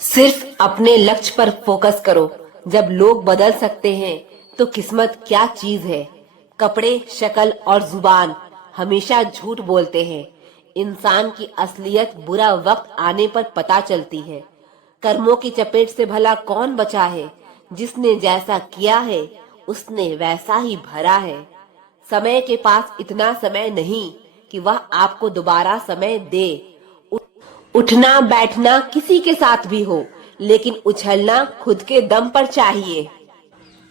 सिर्फ अपने लक्ष्य पर फोकस करो। जब लोग बदल सकते हैं तो किस्मत क्या चीज है। कपड़े, शक्ल और जुबान हमेशा झूठ बोलते हैं। इंसान की असलियत बुरा वक्त आने पर पता चलती है। कर्मों की चपेट से भला कौन बचा है। जिसने जैसा किया है उसने वैसा ही भरा है। समय के पास इतना समय नहीं कि वह आपको दोबारा समय दे। उठना बैठना किसी के साथ भी हो, लेकिन उछलना खुद के दम पर चाहिए।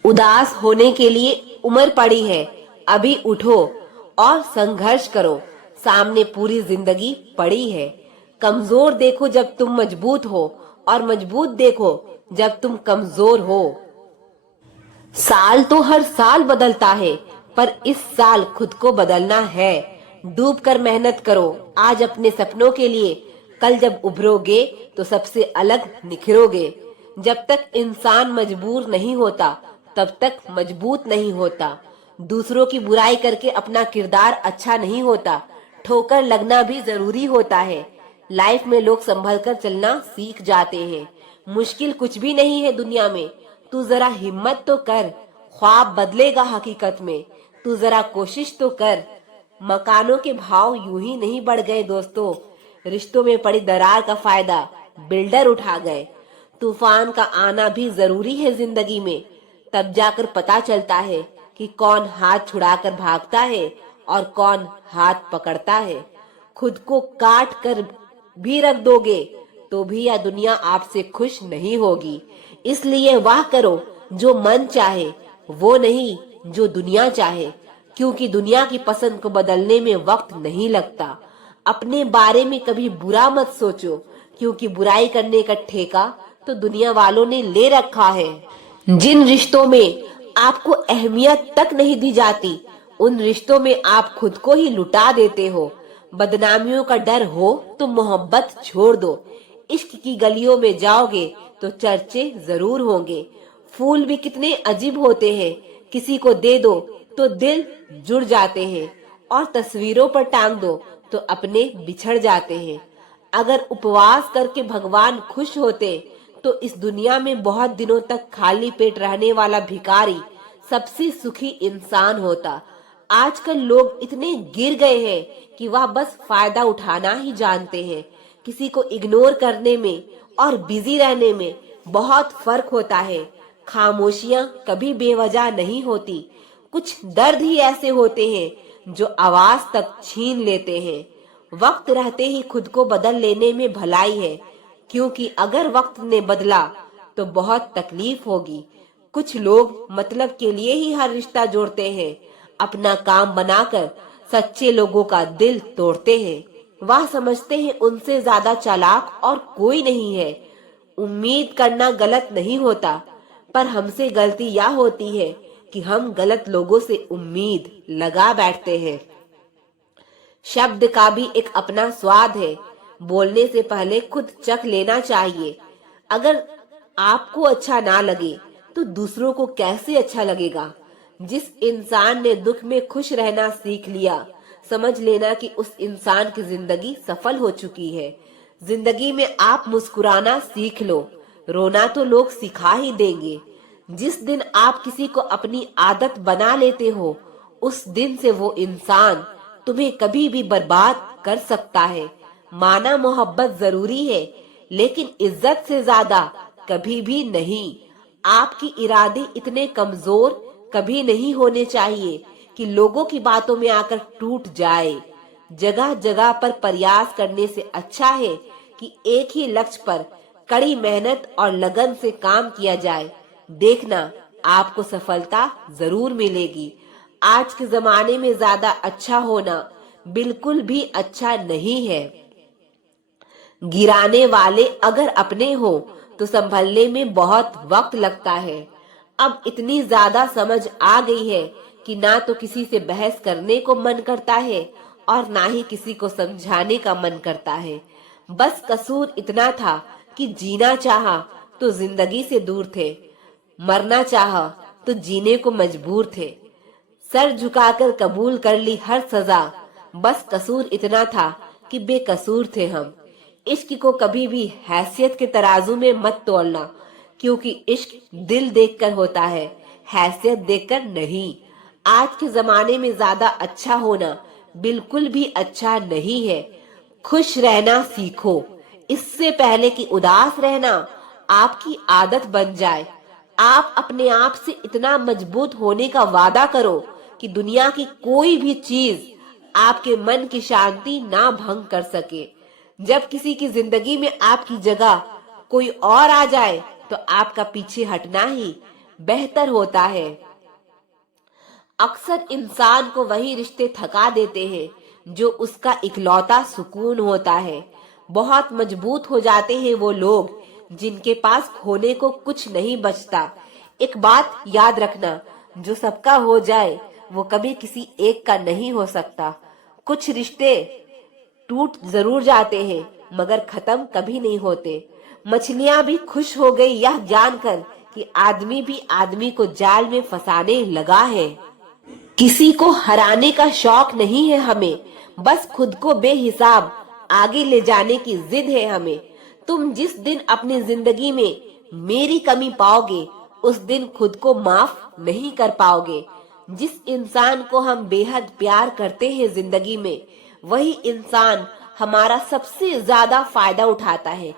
उदास होने के लिए उम्र पड़ी है, अभी उठो और संघर्ष करो। सामने पूरी जिंदगी पड़ी है। कमजोर देखो जब तुम मजबूत हो, और मजबूत देखो जब तुम कमजोर हो। साल तो हर साल बदलता है, पर इस साल खुद को बदलना है। डूब कर मेहनत करो आज अपने सपनों के लिए। कल जब उभरोगे तो सबसे अलग निखरोगे। जब तक इंसान मजबूर नहीं होता तब तक मजबूत नहीं होता। दूसरों की बुराई करके अपना किरदार अच्छा नहीं होता। ठोकर लगना भी जरूरी होता है। लाइफ में लोग संभल कर चलना सीख जाते हैं। मुश्किल कुछ भी नहीं है दुनिया में। तू जरा हिम्मत तो कर, ख्वाब बदलेगा हकीकत में। तू जरा कोशिश तो कर। मकानों के भाव यूं ही नहीं बढ़ गए दोस्तों। रिश्तों में पड़ी दरार का फायदा बिल्डर उठा गए। तूफान का आना भी जरूरी है जिंदगी में। तब जाकर पता चलता है कि कौन हाथ छुड़ाकर भागता है और कौन हाथ पकड़ता है। खुद को काट कर भी रख दोगे तो भी यह दुनिया आपसे खुश नहीं होगी। इसलिए वाह करो जो मन चाहे, वो नहीं जो दुनिया चाहे। क्योंकि दुनिया की पसंद को बदलने में वक्त नहीं लगता। अपने बारे में कभी बुरा मत सोचो, क्योंकि बुराई करने का ठेका तो दुनिया वालों ने ले रखा है। जिन रिश्तों में आपको अहमियत तक नहीं दी जाती, उन रिश्तों में आप खुद को ही लुटा देते हो। बदनामियों का डर हो तो मोहब्बत छोड़ दो। इश्क की गलियों में जाओगे तो चर्चे जरूर होंगे। फूल भी कितने अजीब होते हैं, किसी को दे दो तो दिल जुड़ जाते हैं, और तस्वीरों पर टांग दो तो अपने बिछड़ जाते हैं। अगर उपवास करके भगवान खुश होते तो इस दुनिया में बहुत दिनों तक खाली पेट रहने वाला भिखारी सबसे सुखी इंसान होता। आजकल लोग इतने गिर गए हैं कि वह बस फायदा उठाना ही जानते हैं। किसी को इग्नोर करने में और बिजी रहने में बहुत फर्क होता है। खामोशियां कभी बेवजह नहीं होती। कुछ दर्द ही ऐसे होते हैं जो आवाज तक छीन लेते हैं। वक्त रहते ही खुद को बदल लेने में भलाई है, क्योंकि अगर वक्त ने बदला तो बहुत तकलीफ होगी। कुछ लोग मतलब के लिए ही हर रिश्ता जोड़ते हैं। अपना काम बनाकर सच्चे लोगों का दिल तोड़ते हैं। वह समझते हैं उनसे ज्यादा चालाक और कोई नहीं है। उम्मीद करना गलत नहीं होता, पर हमसे गलती यह होती है कि हम गलत लोगों से उम्मीद लगा बैठते हैं। शब्द का भी एक अपना स्वाद है। बोलने से पहले खुद चख लेना चाहिए। अगर आपको अच्छा ना लगे तो दूसरों को कैसे अच्छा लगेगा। जिस इंसान ने दुख में खुश रहना सीख लिया, समझ लेना कि उस इंसान की जिंदगी सफल हो चुकी है। जिंदगी में आप मुस्कुराना सीख लो, रोना तो लोग सिखा ही देंगे। जिस दिन आप किसी को अपनी आदत बना लेते हो, उस दिन से वो इंसान तुम्हें कभी भी बर्बाद कर सकता है। माना मोहब्बत जरूरी है, लेकिन इज्जत से ज्यादा कभी भी नहीं। आपकी इरादे इतने कमजोर कभी नहीं होने चाहिए कि लोगों की बातों में आकर टूट जाए। जगह जगह पर प्रयास करने से अच्छा है कि एक ही लक्ष्य पर कड़ी मेहनत और लगन से काम किया जाए। देखना, आपको सफलता जरूर मिलेगी। आज के जमाने में ज्यादा अच्छा होना बिल्कुल भी अच्छा नहीं है। गिराने वाले अगर अपने हो तो संभलने में बहुत वक्त लगता है। अब इतनी ज्यादा समझ आ गई है कि ना तो किसी से बहस करने को मन करता है और ना ही किसी को समझाने का मन करता है। बस कसूर इतना था कि जीना चाहा तो जिंदगी से दूर थे, मरना चाहा तो जीने को मजबूर थे। सर झुकाकर कबूल कर ली हर सजा। बस कसूर इतना था कि बेकसूर थे हम। इश्क को कभी भी हैसियत के तराजू में मत तोलना, क्योंकि इश्क दिल देखकर होता है, हैसियत देखकर नहीं। आज के जमाने में ज्यादा अच्छा होना बिल्कुल भी अच्छा नहीं है। खुश रहना सीखो, इससे पहले कि उदास रहना आपकी आदत बन जाए। आप अपने आप से इतना मजबूत होने का वादा करो कि दुनिया की कोई भी चीज आपके मन की शांति ना भंग कर सके। जब किसी की जिंदगी में आपकी जगह कोई और आ जाए तो आपका पीछे हटना ही बेहतर होता है। अक्सर इंसान को वही रिश्ते थका देते हैं जो उसका इकलौता सुकून होता है। बहुत मजबूत हो जाते हैं वो लोग जिनके पास खोने को कुछ नहीं बचता। एक बात याद रखना, जो सबका हो जाए वो कभी किसी एक का नहीं हो सकता। कुछ रिश्ते टूट जरूर जाते हैं मगर खत्म कभी नहीं होते। मछलियां भी खुश हो गई यह जानकर कि आदमी भी आदमी को जाल में फंसाने लगा है। किसी को हराने का शौक नहीं है हमें, बस खुद को बेहिसाब आगे ले जाने की जिद है हमें। तुम जिस दिन अपनी जिंदगी में मेरी कमी पाओगे उस दिन खुद को माफ नहीं कर पाओगे। जिस इंसान को हम बेहद प्यार करते हैं जिंदगी में, वही इंसान हमारा सबसे ज्यादा फायदा उठाता है,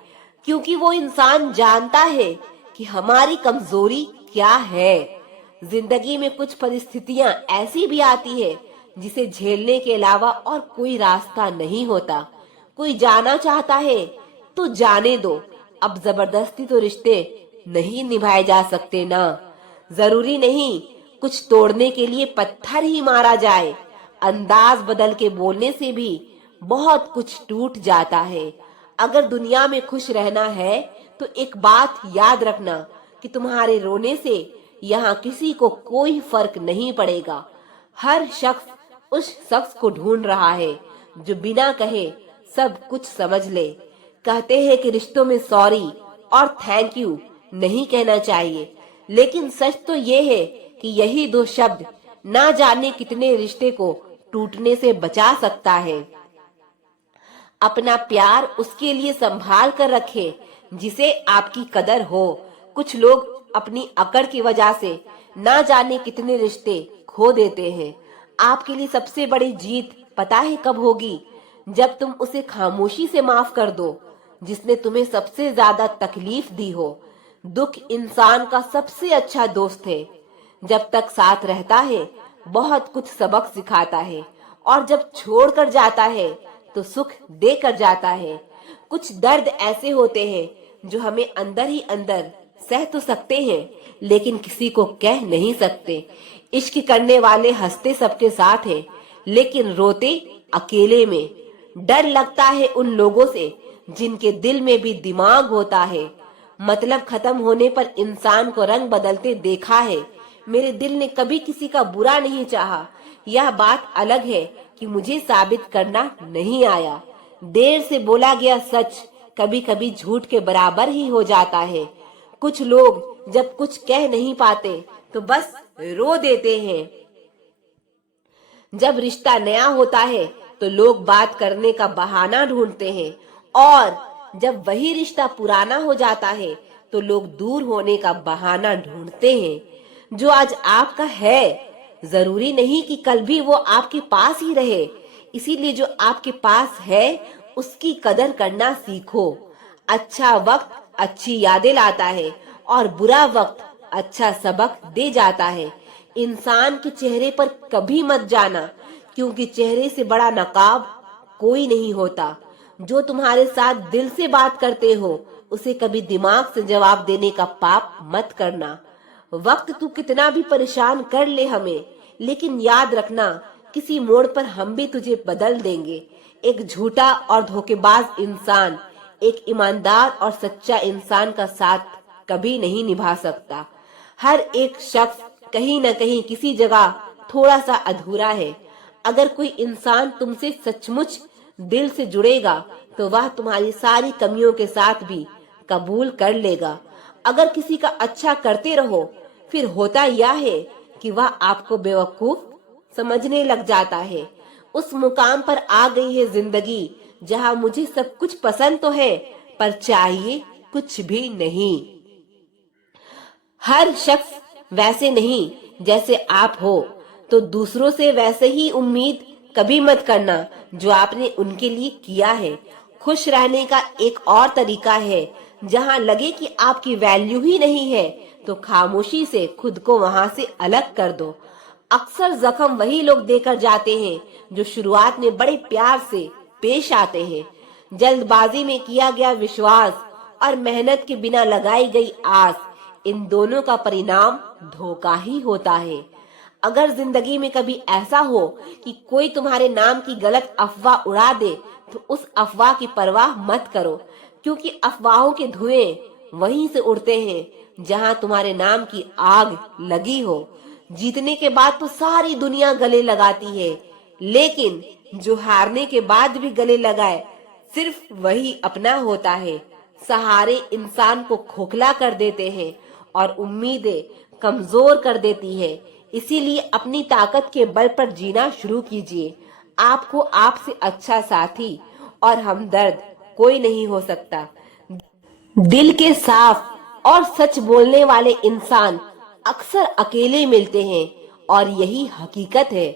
क्योंकि वो इंसान जानता है कि हमारी कमजोरी क्या है। जिंदगी में कुछ परिस्थितियां ऐसी भी आती है जिसे झेलने के अलावा और कोई रास्ता नहीं होता। कोई जाना चाहता है तो जाने दो, अब जबरदस्ती तो रिश्ते नहीं निभाए जा सकते ना। जरूरी नहीं कुछ तोड़ने के लिए पत्थर ही मारा जाए, अंदाज बदल के बोलने से भी बहुत कुछ टूट जाता है। अगर दुनिया में खुश रहना है तो एक बात याद रखना कि तुम्हारे रोने से यहाँ किसी को कोई फर्क नहीं पड़ेगा। हर शख्स उस शख्स को ढूंढ रहा है जो बिना कहे सब कुछ समझ ले। कहते हैं कि रिश्तों में सॉरी और थैंक यू नहीं कहना चाहिए, लेकिन सच तो ये है कि यही दो शब्द ना जाने कितने रिश्ते को टूटने से बचा सकता है। अपना प्यार उसके लिए संभाल कर रखे जिसे आपकी कदर हो। कुछ लोग अपनी अकड़ की वजह से ना जाने कितने रिश्ते खो देते हैं। आपके लिए सबसे बड़ी जीत पता है कब होगी? जब तुम उसे खामोशी से माफ कर दो जिसने तुम्हें सबसे ज्यादा तकलीफ दी हो। दुख इंसान का सबसे अच्छा दोस्त है। जब तक साथ रहता है बहुत कुछ सबक सिखाता है, और जब छोड़ कर जाता है तो सुख दे कर जाता है। कुछ दर्द ऐसे होते हैं जो हमें अंदर ही अंदर सह तो सकते हैं, लेकिन किसी को कह नहीं सकते। इश्क करने वाले हंसते सबके साथ हैं, लेकिन रोते अकेले में। डर लगता है उन लोगों से जिनके दिल में भी दिमाग होता है। मतलब खत्म होने पर इंसान को रंग बदलते देखा है। मेरे दिल ने कभी किसी का बुरा नहीं चाहा। यह बात अलग है कि मुझे साबित करना नहीं आया। देर से बोला गया सच कभी कभी झूठ के बराबर ही हो जाता है। कुछ लोग जब कुछ कह नहीं पाते तो बस रो देते हैं। जब रिश्ता नया होता है तो लोग बात करने का बहाना ढूंढते हैं, और जब वही रिश्ता पुराना हो जाता है तो लोग दूर होने का बहाना ढूंढते हैं। जो आज आपका है जरूरी नहीं कि कल भी वो आपके पास ही रहे। इसीलिए जो आपके पास है उसकी कदर करना सीखो। अच्छा वक्त अच्छी यादें लाता है और बुरा वक्त अच्छा सबक दे जाता है। इंसान के चेहरे पर कभी मत जाना, क्योंकि चेहरे से बड़ा नकाब कोई नहीं होता। जो तुम्हारे साथ दिल से बात करते हो उसे कभी दिमाग से जवाब देने का पाप मत करना। वक्त तू कितना भी परेशान कर ले हमें, लेकिन याद रखना किसी मोड़ पर हम भी तुझे बदल देंगे। एक झूठा और धोखेबाज इंसान एक ईमानदार और सच्चा इंसान का साथ कभी नहीं निभा सकता। हर एक शख्स कहीं न कहीं किसी जगह थोड़ा सा अधूरा है। अगर कोई इंसान तुमसे सचमुच दिल से जुड़ेगा तो वह तुम्हारी सारी कमियों के साथ भी कबूल कर लेगा। अगर किसी का अच्छा करते रहो फिर होता यह है कि वह आपको बेवकूफ समझने लग जाता है। उस मुकाम पर आ गई है जिंदगी जहाँ मुझे सब कुछ पसंद तो है पर चाहिए कुछ भी नहीं। हर शख्स वैसे नहीं जैसे आप हो, तो दूसरों से वैसे ही उम्मीद कभी मत करना जो आपने उनके लिए किया है। खुश रहने का एक और तरीका है, जहाँ लगे कि आपकी वैल्यू ही नहीं है तो खामोशी से खुद को वहां से अलग कर दो। अक्सर जख्म वही लोग देकर जाते हैं जो शुरुआत में बड़े प्यार से पेश आते हैं। जल्दबाजी में किया गया विश्वास और मेहनत के बिना लगाई गई आस, इन दोनों का परिणाम धोखा ही होता है। अगर जिंदगी में कभी ऐसा हो कि कोई तुम्हारे नाम की गलत अफवाह उड़ा दे, तो उस अफवाह की परवाह मत करो, क्योंकि अफवाहों के धुएं वहीं से उड़ते हैं जहां तुम्हारे नाम की आग लगी हो। जीतने के बाद तो सारी दुनिया गले लगाती है, लेकिन जो हारने के बाद भी गले लगाए सिर्फ वही अपना होता है। सहारे इंसान को खोखला कर देते हैं और उम्मीदें कमजोर कर देती है। इसीलिए अपनी ताकत के बल पर जीना शुरू कीजिए। आपको आपसे अच्छा साथी और हमदर्द कोई नहीं हो सकता। दिल के साफ और सच बोलने वाले इंसान अक्सर अकेले मिलते हैं और यही हकीकत है।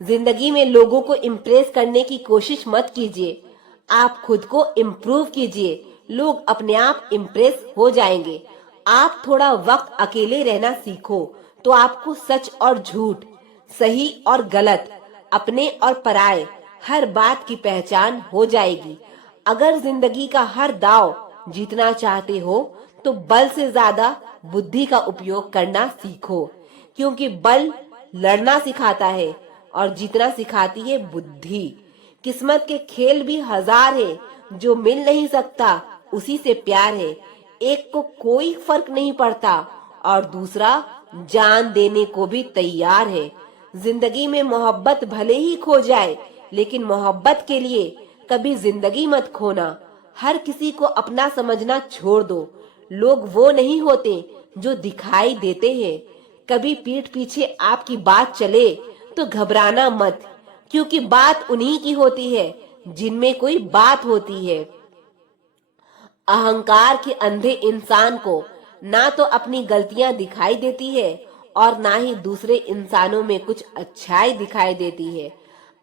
जिंदगी में लोगों को इम्प्रेस करने की कोशिश मत कीजिए, आप खुद को इम्प्रूव कीजिए। लोग अपने आप इम्प्रेस हो जाएंगे। आप थोड़ा वक्त अकेले रहना सीखो तो आपको सच और झूठ, सही और गलत, अपने और पराये हर बात की पहचान हो जाएगी। अगर जिंदगी का हर दाव जीतना चाहते हो तो बल से ज्यादा बुद्धि का उपयोग करना सीखो, क्योंकि बल लड़ना सिखाता है और जीतना सिखाती है बुद्धि। किस्मत के खेल भी हजार है, जो मिल नहीं सकता उसी से प्यार है। एक को कोई फर्क नहीं पड़ता और दूसरा जान देने को भी तैयार है। जिंदगी में मोहब्बत भले ही खो जाए, लेकिन मोहब्बत के लिए कभी जिंदगी मत खोना। हर किसी को अपना समझना छोड़ दो। लोग वो नहीं होते जो दिखाई देते हैं। कभी पीठ पीछे आपकी बात चले तो घबराना मत, क्योंकि बात उन्हीं की होती है जिनमें कोई बात होती है। अहंकार के अंधे इंसान को ना तो अपनी गलतियां दिखाई देती है और ना ही दूसरे इंसानों में कुछ अच्छाई दिखाई देती है।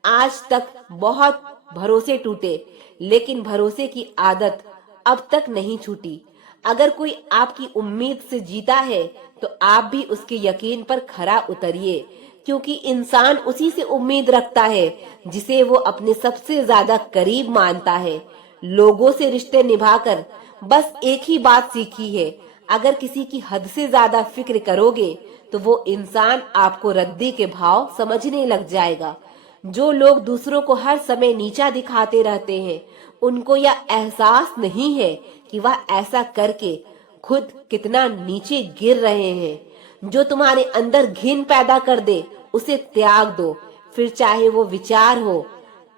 आज तक बहुत भरोसे टूटे, लेकिन भरोसे की आदत अब तक नहीं छूटी। अगर कोई आपकी उम्मीद से जीता है तो आप भी उसके यकीन पर खरा उतरिए, क्योंकि इंसान उसी से उम्मीद रखता है जिसे वो अपने सबसे ज्यादा करीब मानता है। लोगों से रिश्ते निभाकर बस एक ही बात सीखी है, अगर किसी की हद से ज्यादा फिक्र करोगे तो वो इंसान आपको रद्दी के भाव समझने लग जाएगा। जो लोग दूसरों को हर समय नीचा दिखाते रहते हैं, उनको यह एहसास नहीं है कि वह ऐसा करके खुद कितना नीचे गिर रहे हैं। जो तुम्हारे अंदर घिन पैदा कर दे उसे त्याग दो, फिर चाहे वो विचार हो,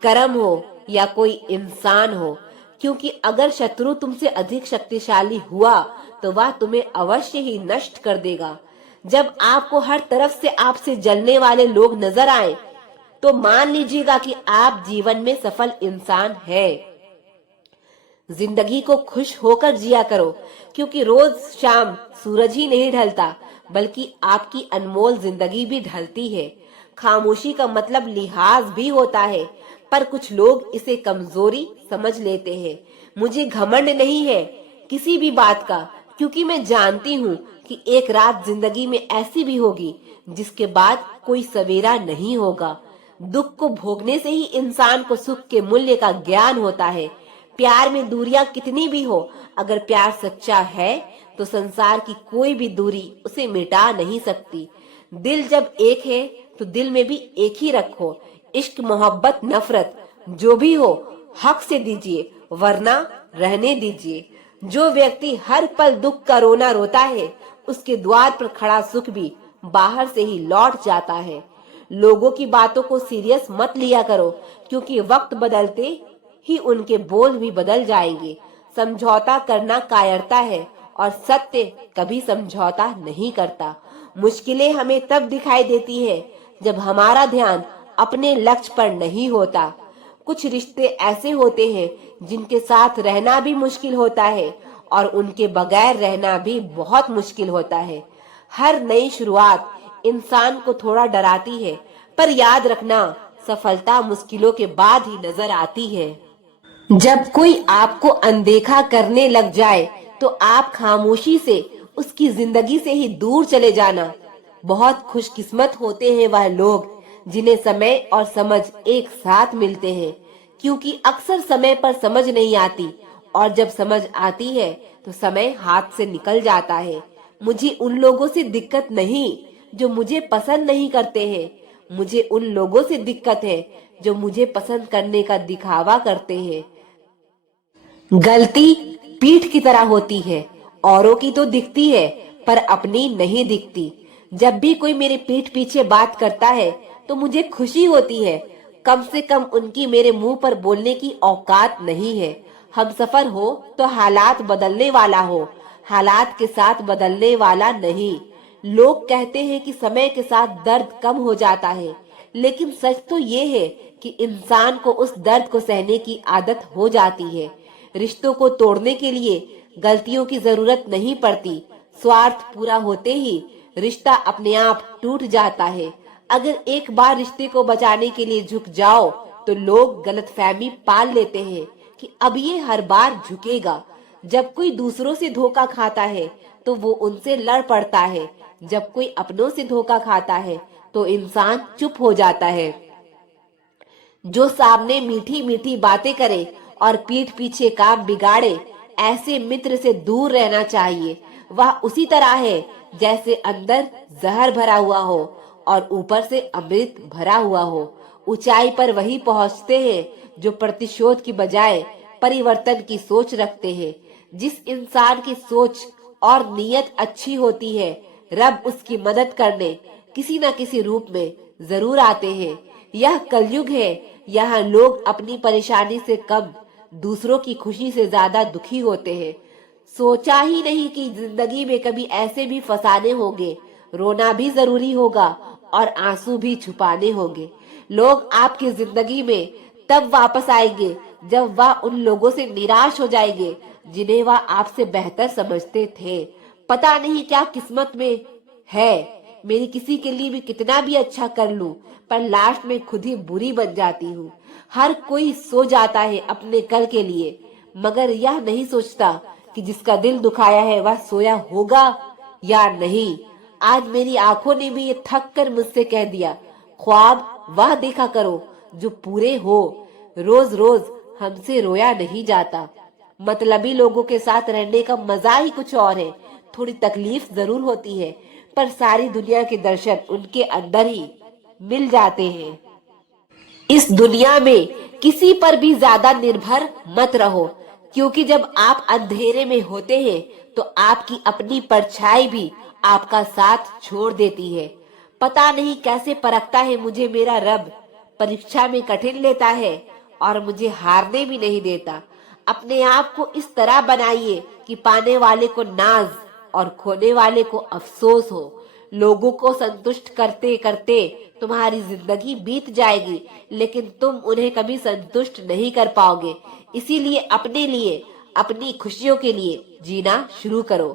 कर्म हो या कोई इंसान हो, क्योंकि अगर शत्रु तुमसे अधिक शक्तिशाली हुआ तो वह तुम्हें अवश्य ही नष्ट कर देगा। जब आपको हर तरफ से आपसे जलने वाले लोग नजर आए तो मान लीजिएगा कि आप जीवन में सफल इंसान हैं। जिंदगी को खुश होकर जिया करो, क्योंकि रोज शाम सूरज ही नहीं ढलता, बल्कि आपकी अनमोल जिंदगी भी ढलती है। खामोशी का मतलब लिहाज भी होता है, पर कुछ लोग इसे कमजोरी समझ लेते हैं। मुझे घमंड नहीं है किसी भी बात का, क्योंकि मैं जानती हूँ कि एक रात जिंदगी में ऐसी भी होगी जिसके बाद कोई सवेरा नहीं होगा। दुख को भोगने से ही इंसान को सुख के मूल्य का ज्ञान होता है। प्यार में दूरियां कितनी भी हो, अगर प्यार सच्चा है तो संसार की कोई भी दूरी उसे मिटा नहीं सकती। दिल जब एक है तो दिल में भी एक ही रखो। इश्क, मोहब्बत, नफरत जो भी हो हक से दीजिए, वरना रहने दीजिए। जो व्यक्ति हर पल दुख का रोना रोता है, उसके द्वार पर खड़ा सुख भी बाहर से ही लौट जाता है। लोगों की बातों को सीरियस मत लिया करो, क्योंकि वक्त बदलते ही उनके बोल भी बदल जाएंगे। समझौता करना कायरता है और सत्य कभी समझौता नहीं करता। मुश्किलें हमें तब दिखाई देती है जब हमारा ध्यान अपने लक्ष्य पर नहीं होता। कुछ रिश्ते ऐसे होते हैं जिनके साथ रहना भी मुश्किल होता है और उनके बगैर रहना भी बहुत मुश्किल होता है। हर नई शुरुआत इंसान को थोड़ा डराती है, पर याद रखना सफलता मुश्किलों के बाद ही नजर आती है। जब कोई आपको अनदेखा करने लग जाए तो आप खामोशी से उसकी जिंदगी से ही दूर चले जाना। बहुत खुशकिस्मत होते हैं वह लोग जिन्हें समय और समझ एक साथ मिलते हैं, क्योंकि अक्सर समय पर समझ नहीं आती और जब समझ आती है तो समय हाथ से निकल जाता है। मुझे उन लोगों से दिक्कत नहीं जो मुझे पसंद नहीं करते हैं, मुझे उन लोगों से दिक्कत है जो मुझे पसंद करने का दिखावा करते हैं। गलती पीठ की तरह होती है, औरों की तो दिखती है पर अपनी नहीं दिखती। जब भी कोई मेरे पीठ पीछे बात करता है तो मुझे खुशी होती है, कम से कम उनकी मेरे मुंह पर बोलने की औकात नहीं है। हम सफर हो तो हालात बदलने वाला हो, हालात के साथ बदलने वाला नहीं। लोग कहते हैं कि समय के साथ दर्द कम हो जाता है, लेकिन सच तो ये है कि इंसान को उस दर्द को सहने की आदत हो जाती है। रिश्तों को तोड़ने के लिए गलतियों की जरूरत नहीं पड़ती, स्वार्थ पूरा होते ही रिश्ता अपने आप टूट जाता है। अगर एक बार रिश्ते को बचाने के लिए झुक जाओ तो लोग गलतफहमी पाल लेते हैं कि अब ये हर बार झुकेगा। जब कोई दूसरों से धोखा खाता है तो वो उनसे लड़ पड़ता है, जब कोई अपनों से धोखा खाता है तो इंसान चुप हो जाता है। जो सामने मीठी मीठी बातें करे और पीठ पीछे काम बिगाड़े, ऐसे मित्र से दूर रहना चाहिए। वह उसी तरह है जैसे अंदर जहर भरा हुआ हो और ऊपर से अमृत भरा हुआ हो। ऊंचाई पर वही पहुंचते हैं जो प्रतिशोध की बजाय परिवर्तन की सोच रखते हैं। जिस इंसान की सोच और नीयत अच्छी होती है, रब उसकी मदद करने किसी न किसी रूप में जरूर आते हैं। यह कलयुग है, यहाँ लोग अपनी परेशानी से कम दूसरों की खुशी से ज्यादा दुखी होते हैं। सोचा ही नहीं कि जिंदगी में कभी ऐसे भी फसाने होंगे, रोना भी जरूरी होगा और आंसू भी छुपाने होंगे। लोग आपकी जिंदगी में तब वापस आएंगे जब वह उन लोगों से निराश हो जाएंगे जिन्हें वह आपसे बेहतर समझते थे। पता नहीं क्या किस्मत में है, मेरी किसी के लिए भी कितना भी अच्छा कर लूं, पर लास्ट में खुद ही बुरी बन जाती हूँ। हर कोई सो जाता है अपने कल के लिए, मगर यह नहीं सोचता कि जिसका दिल दुखाया है वह सोया होगा या नहीं। आज मेरी आंखों ने भी ये थक कर मुझसे कह दिया, ख्वाब वह देखा करो जो पूरे हो, रोज रोज हमसे रोया नहीं जाता। मतलबी लोगों के साथ रहने का मजा ही कुछ और है। थोड़ी तकलीफ जरूर होती है, पर सारी दुनिया के दर्शन उनके अंदर ही मिल जाते हैं। इस दुनिया में किसी पर भी ज्यादा निर्भर मत रहो, क्योंकि जब आप अंधेरे में होते हैं तो आपकी अपनी परछाई भी आपका साथ छोड़ देती है। पता नहीं कैसे परखता है मुझे मेरा रब, परीक्षा में कठिन लेता है और मुझे हारने भी नहीं देता। अपने आप को इस तरह बनाइए कि पाने वाले को नाज और खोने वाले को अफसोस हो। लोगों को संतुष्ट करते करते तुम्हारी जिंदगी बीत जाएगी, लेकिन तुम उन्हें कभी संतुष्ट नहीं कर पाओगे। इसीलिए अपने लिए, अपनी खुशियों के लिए जीना शुरू करो।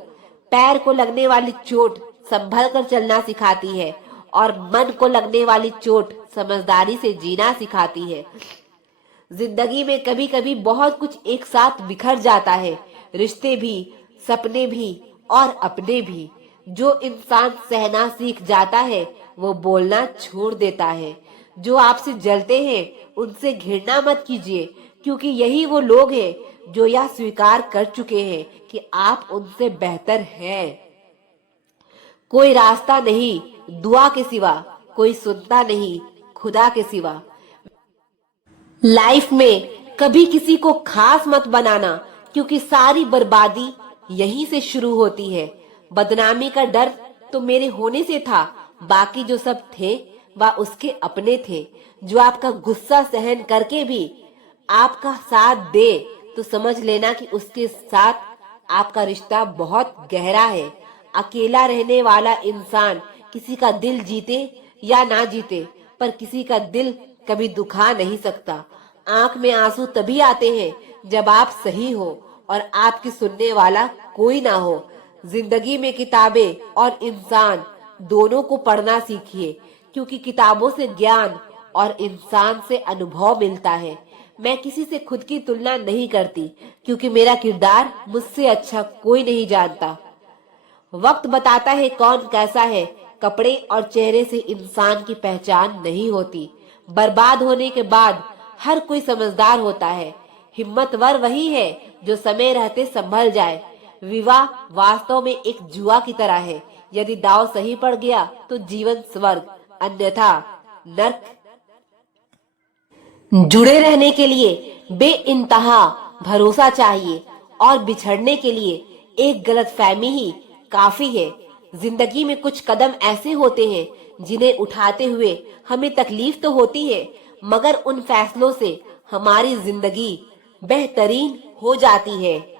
पैर को लगने वाली चोट संभल कर चलना सिखाती है और मन को लगने वाली चोट समझदारी से जीना सिखाती है। जिंदगी में कभी कभी बहुत कुछ एक साथ बिखर जाता है, रिश्ते भी, सपने भी और अपने भी। जो इंसान सहना सीख जाता है वो बोलना छोड़ देता है। जो आपसे जलते हैं उनसे घृणा मत कीजिए, क्योंकि यही वो लोग हैं जो यह स्वीकार कर चुके हैं कि आप उनसे बेहतर हैं। कोई रास्ता नहीं दुआ के सिवा, कोई सुनता नहीं खुदा के सिवा। लाइफ में कभी किसी को खास मत बनाना, क्योंकि सारी बर्बादी यहीं से शुरू होती है। बदनामी का डर तो मेरे होने से था, बाकी जो सब थे वह उसके अपने थे। जो आपका गुस्सा सहन करके भी आपका साथ दे तो समझ लेना कि उसके साथ आपका रिश्ता बहुत गहरा है। अकेला रहने वाला इंसान किसी का दिल जीते या ना जीते, पर किसी का दिल कभी दुखा नहीं सकता। आंख में आंसू तभी आते हैं जब आप सही हो और आपकी सुनने वाला कोई ना हो। जिंदगी में किताबें और इंसान दोनों को पढ़ना सीखिए, क्योंकि किताबों से ज्ञान और इंसान से अनुभव मिलता है। मैं किसी से खुद की तुलना नहीं करती, क्योंकि मेरा किरदार मुझसे अच्छा कोई नहीं जानता। वक्त बताता है कौन कैसा है। कपड़े और चेहरे से इंसान की पहचान नहीं होती। बर्बाद होने के बाद हर कोई समझदार होता है। हिम्मतवर वही है जो समय रहते संभल जाए। विवाह वास्तव में एक जुआ की तरह है। यदि दाव सही पड़ गया तो जीवन स्वर्ग, अन्यथा नर्क। जुड़े रहने के लिए बेइंतहा भरोसा चाहिए और बिछड़ने के लिए एक गलतफहमी ही काफी है। जिंदगी में कुछ कदम ऐसे होते हैं जिन्हें उठाते हुए हमें तकलीफ तो होती है, मगर उन फैसलों से हमारी जिंदगी बेहतरीन हो जाती है।